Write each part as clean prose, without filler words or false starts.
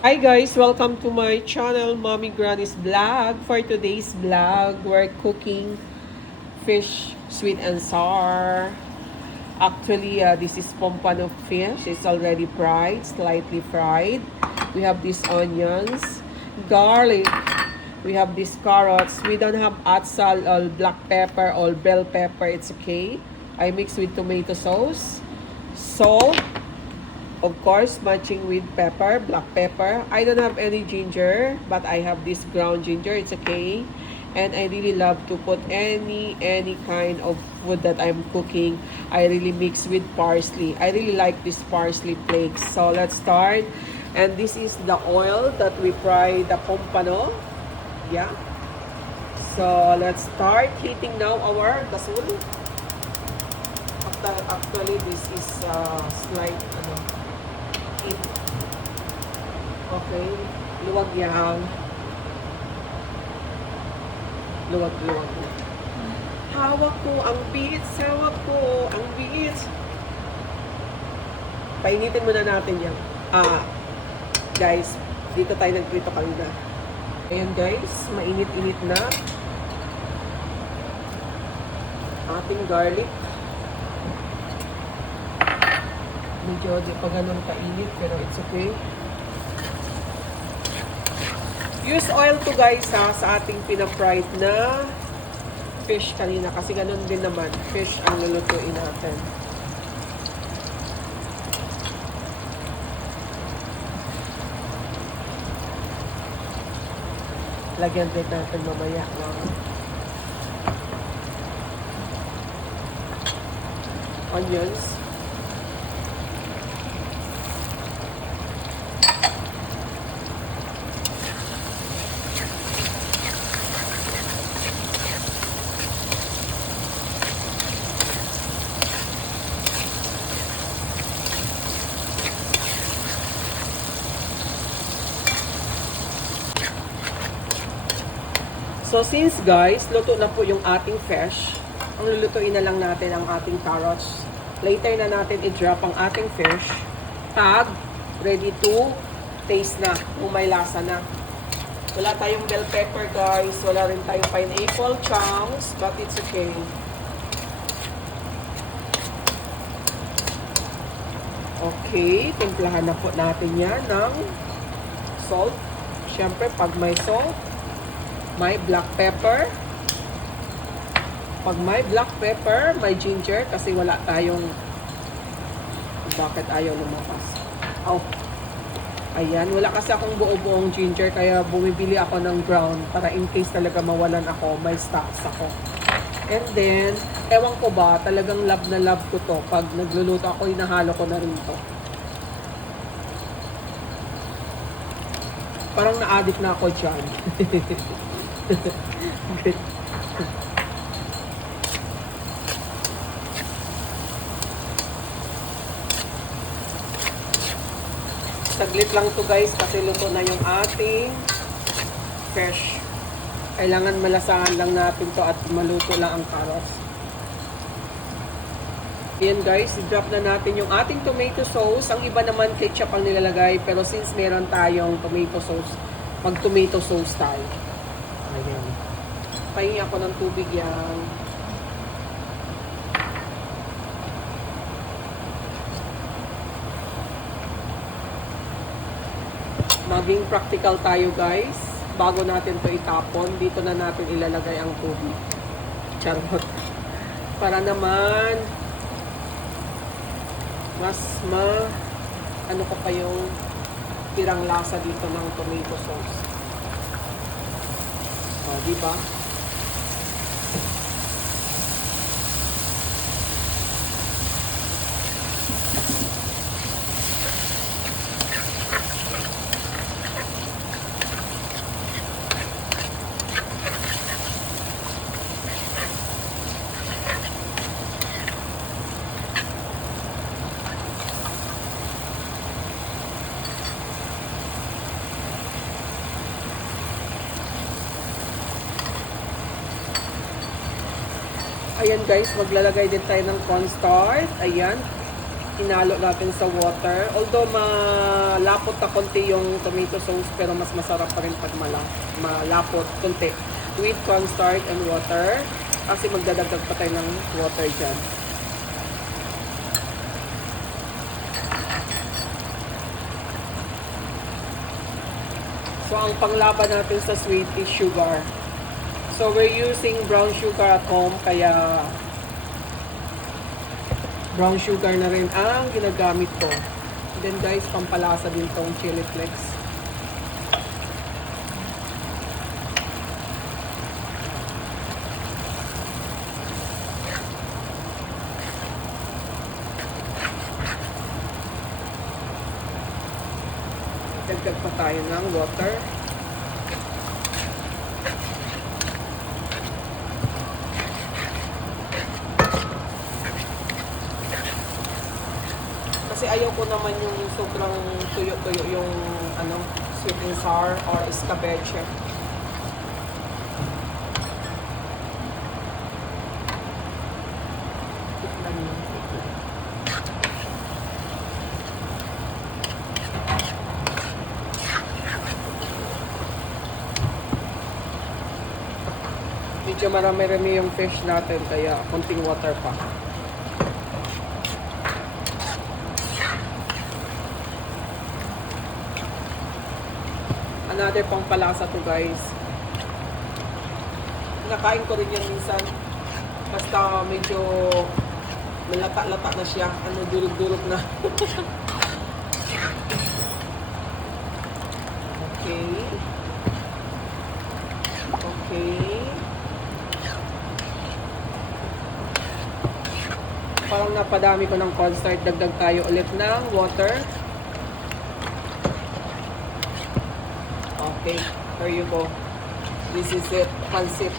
Hi guys, welcome to my channel, Mommy Granny's Vlog. For today's vlog, we're cooking fish sweet and sour. Actually, this is pompano fish. It's already fried, slightly fried. We have these onions, garlic. We have these carrots. We don't have atsal or black pepper or bell pepper. It's okay. I mix with tomato sauce, salt, of course, matching with pepper, black pepper. I don't have any ginger, but I have this ground ginger. It's okay. And I really love to put any kind of food that I'm cooking. I really mix with parsley. I really like this parsley flakes. So let's start. And this is the oil that we fry the pompano. Yeah. So let's start heating now our gasol. Actually, this is slight heat. Okay. Luwag yan. Luwag. Hawak ko ang beets. Hawak ko ang beets. Painitin muna natin yan. Guys, dito tayo nagprito kanina. Ayan guys, mainit-init na. Ating garlic. Medyo di pa ganun kainit, pero it's okay. Use oil to guys sa ating pinafried na fish kanina. Kasi ganun din naman, fish ang lulutuin natin. Lagyan din natin mamaya ng onions. So since guys, luto na po yung ating fish, ang lulutuin na lang natin ang ating carrots. Later na natin i-drop ang ating fish. Pag ready to taste na, kung may lasa na. Wala tayong bell pepper guys, wala rin tayong pineapple chunks, but it's okay. Okay, timplahan na po natin yan ng salt. Siyempre, pag may salt, may black pepper. Pag may black pepper, may ginger kasi wala tayong bakit ayaw lumabas. Oh. Ayan, wala kasi akong buo-buong ginger kaya bumibili ako ng ground para in case talaga mawalan ako, may stocks ako. And then, ewan ko ba, talagang love na love ko to. Pag nagluluto ako, inahalo ko na rin to. Parang na-addict na ako dyan. Good. Saglit lang to guys kasi luto na yung ating fish. Kailangan malasahan lang natin to at maluto lang ang carrots. Ayan guys, i-drop na natin yung ating tomato sauce. Ang iba naman ketchup ang nilalagay pero since meron tayong tomato sauce, mag tomato sauce tayo. Ayan. Pahingi ako ng tubig yan. Maging practical tayo guys. Bago natin to itapon, dito na natin ilalagay ang tubig. Charot. Para naman mas ano ko pa yung tirang lasa dito ng tomato sauce. O, diba? Ayan guys, maglalagay din tayo ng cornstarch. Ayan. inalo natin sa water. Although malapot na konti yung tomato sauce, pero mas masarap pa rin pag malapot konti. With cornstarch and water. Kasi magdadagdag pa tayo ng water dyan. So, ang panglaban natin sa sweet is sugar. So, we're using brown sugar at home, kaya brown sugar na rin ang ginagamit ko. And then guys, pampalasa din tong chili flakes. Dagdag pa tayo ng water. Kasi ayaw ko naman yung sobrang tuyo-tuyo yung sweet and sour or escabeche. Medyo marami-rami yung fish natin, kaya konting water pa. Another pang palasa to guys. Nakain ko rin yan minsan. Basta medyo malata-lata na siya. Durog-durog na. Okay. Okay. Parang napadami ko ng cornstarch. Dagdag tayo ulit ng water. Okay, there you go. This is it, pancit.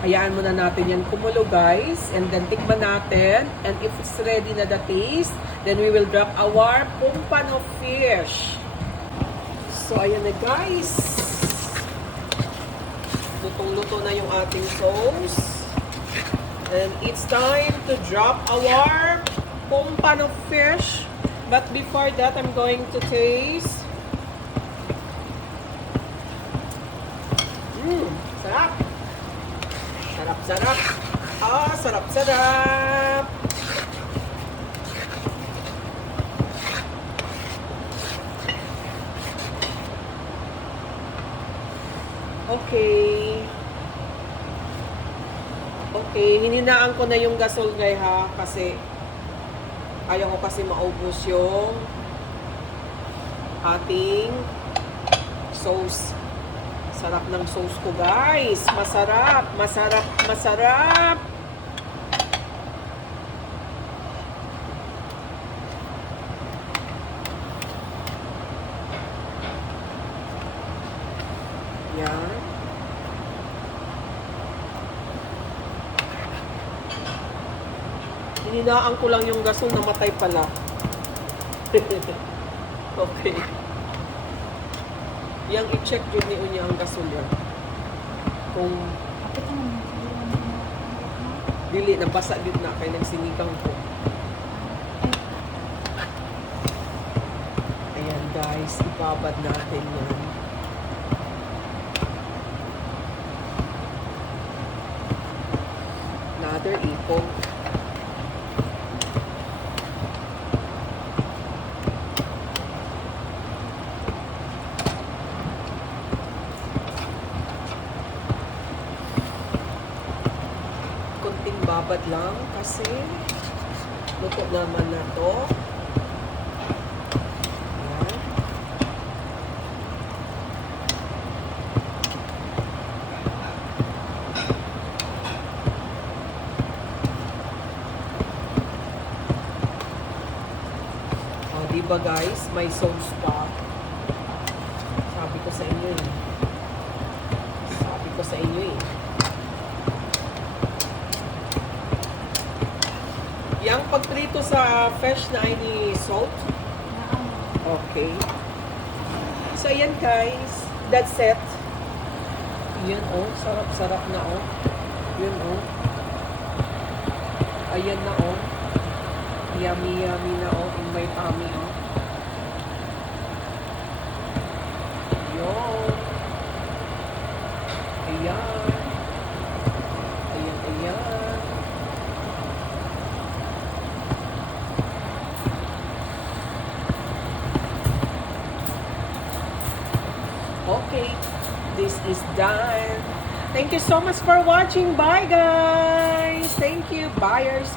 Hayaan muna natin yan kumulo guys. And then tikman natin. And if it's ready na the taste, then we will drop our pompano fish. So ayan na guys. Lutong-luto na yung ating sauce. And it's time to drop our pompano fish. But before that, I'm going to taste. Sarap. Sarap-sarap. Ah, sarap-sarap. Okay. Okay, hininaan ko na yung gasol guys ha, kasi ayaw ko kasi maubos yung ating sauce. Sarap ng sauce ko guys. Masarap, masarap, masarap. Yan. Hininaan ko lang yung gasol, namatay pala. Okay. Yang i-check yun ni Unya ang gasol yan. Kung dili, nabasa din na kaya nagsinigang ko. Ayan guys, ibabad natin yan. Another ipog. Babad lang kasi luto naman na to. Ayan. Oh, diba guys, may sauce pa. Sabi ko sa inyo eh. Sabi ko sa inyo eh. Yang pagprito sa fish na ay ni salt. Okay. So, ayan guys. That's it. Yan oh, sarap-sarap na oh. Yun oh. Ayan na oh. Yummy yummy na oh in my tummy oh. Yun. Ayan. Ayan, ayan. Okay, this is done. Thank you so much for watching. Bye, guys. Thank you, buyers.